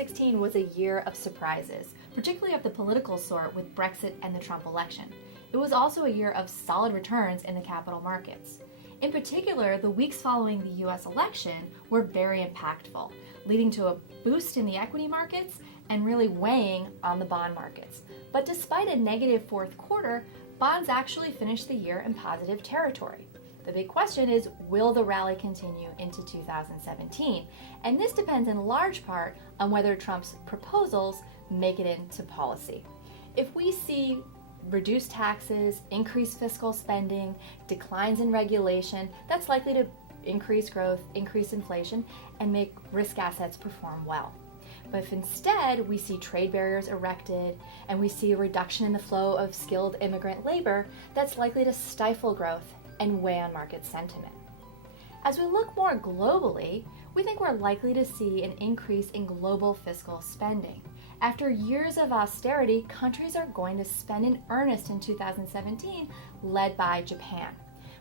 2016 was a year of surprises, particularly of the political sort with Brexit and the Trump election. It was also a year of solid returns in the capital markets. In particular, the weeks following the US election were very impactful, leading to a boost in the equity markets and really weighing on the bond markets. But despite a negative fourth quarter, bonds actually finished the year in positive territory. The big question is, will the rally continue into 2017? And this depends in large part on whether Trump's proposals make it into policy. If we see reduced taxes, increased fiscal spending, declines in regulation, that's likely to increase growth, increase inflation, and make risk assets perform well. But if instead we see trade barriers erected and we see a reduction in the flow of skilled immigrant labor, that's likely to stifle growth and weigh on market sentiment. As we look more globally, we think we're likely to see an increase in global fiscal spending. After years of austerity, countries are going to spend in earnest in 2017, led by Japan.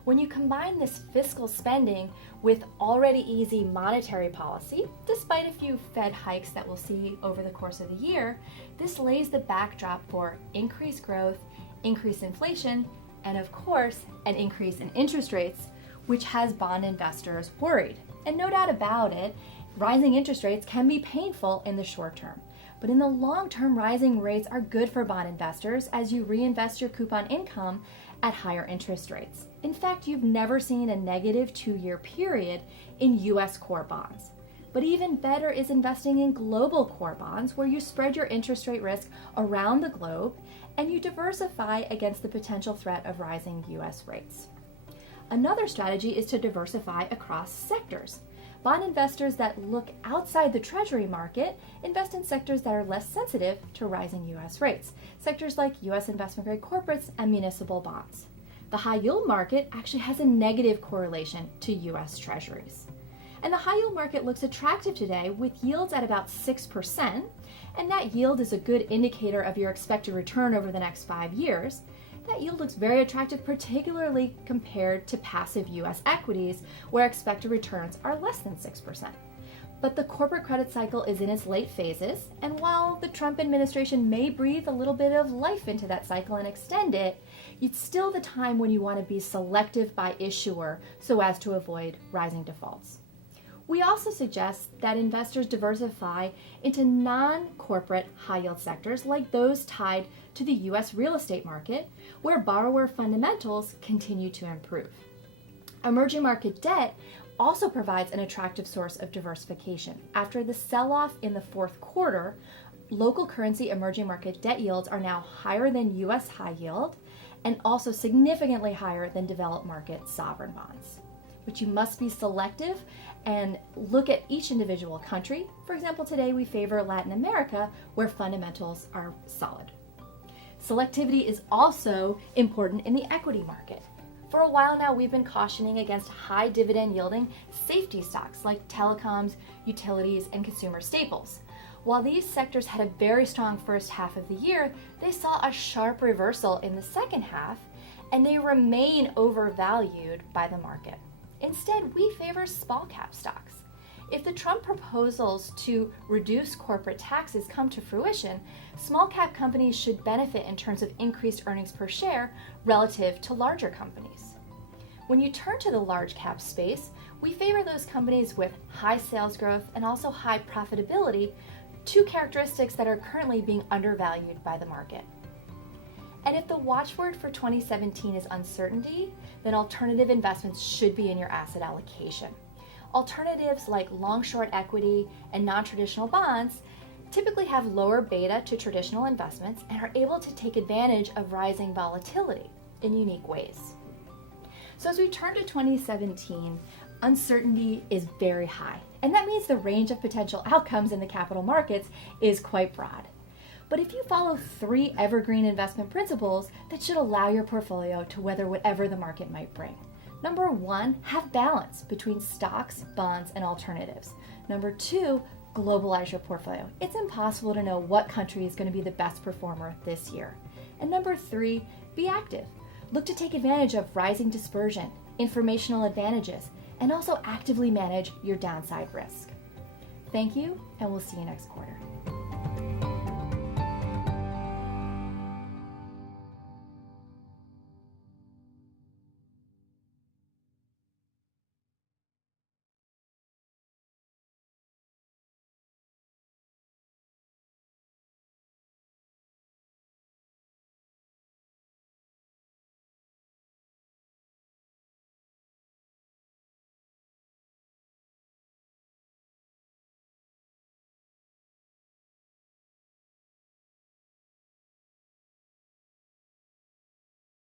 When you combine this fiscal spending with already easy monetary policy, despite a few Fed hikes that we'll see over the course of the year, this lays the backdrop for increased growth, increased inflation, and of course, an increase in interest rates, which has bond investors worried. And no doubt about it, rising interest rates can be painful in the short term. But in the long term, rising rates are good for bond investors as you reinvest your coupon income at higher interest rates. In fact, you've never seen a negative 2-year period in US core bonds. But even better is investing in global core bonds where you spread your interest rate risk around the globe and you diversify against the potential threat of rising US rates. Another strategy is to diversify across sectors. Bond investors that look outside the Treasury market invest in sectors that are less sensitive to rising US rates, sectors like US investment-grade corporates and municipal bonds. The high-yield market actually has a negative correlation to US Treasuries. And the high-yield market looks attractive today with yields at about 6%, and that yield is a good indicator of your expected return over the next 5 years. That yield looks very attractive, particularly compared to passive US equities, where expected returns are less than 6%. But the corporate credit cycle is in its late phases, and while the Trump administration may breathe a little bit of life into that cycle and extend it, it's still the time when you want to be selective by issuer so as to avoid rising defaults. We also suggest that investors diversify into non-corporate high-yield sectors like those tied to the U.S. real estate market, where borrower fundamentals continue to improve. Emerging market debt also provides an attractive source of diversification. After the sell-off in the fourth quarter, local currency emerging market debt yields are now higher than U.S. high yield and also significantly higher than developed market sovereign bonds. But you must be selective and look at each individual country. For example, today we favor Latin America, where fundamentals are solid. Selectivity is also important in the equity market. For a while now, we've been cautioning against high dividend yielding safety stocks like telecoms, utilities, and consumer staples. While these sectors had a very strong first half of the year, they saw a sharp reversal in the second half, and they remain overvalued by the market. Instead, we favor small cap stocks. If the Trump proposals to reduce corporate taxes come to fruition, small cap companies should benefit in terms of increased earnings per share relative to larger companies. When you turn to the large cap space, we favor those companies with high sales growth and also high profitability, two characteristics that are currently being undervalued by the market. And if the watchword for 2017 is uncertainty, then alternative investments should be in your asset allocation. Alternatives like long-short equity and non-traditional bonds typically have lower beta to traditional investments and are able to take advantage of rising volatility in unique ways. So as we turn to 2017, uncertainty is very high, and that means the range of potential outcomes in the capital markets is quite broad. But if you follow 3 evergreen investment principles, that should allow your portfolio to weather whatever the market might bring. Number 1, have balance between stocks, bonds, and alternatives. Number 2, globalize your portfolio. It's impossible to know what country is going to be the best performer this year. And number 3, be active. Look to take advantage of rising dispersion, informational advantages, and also actively manage your downside risk. Thank you, and we'll see you next quarter.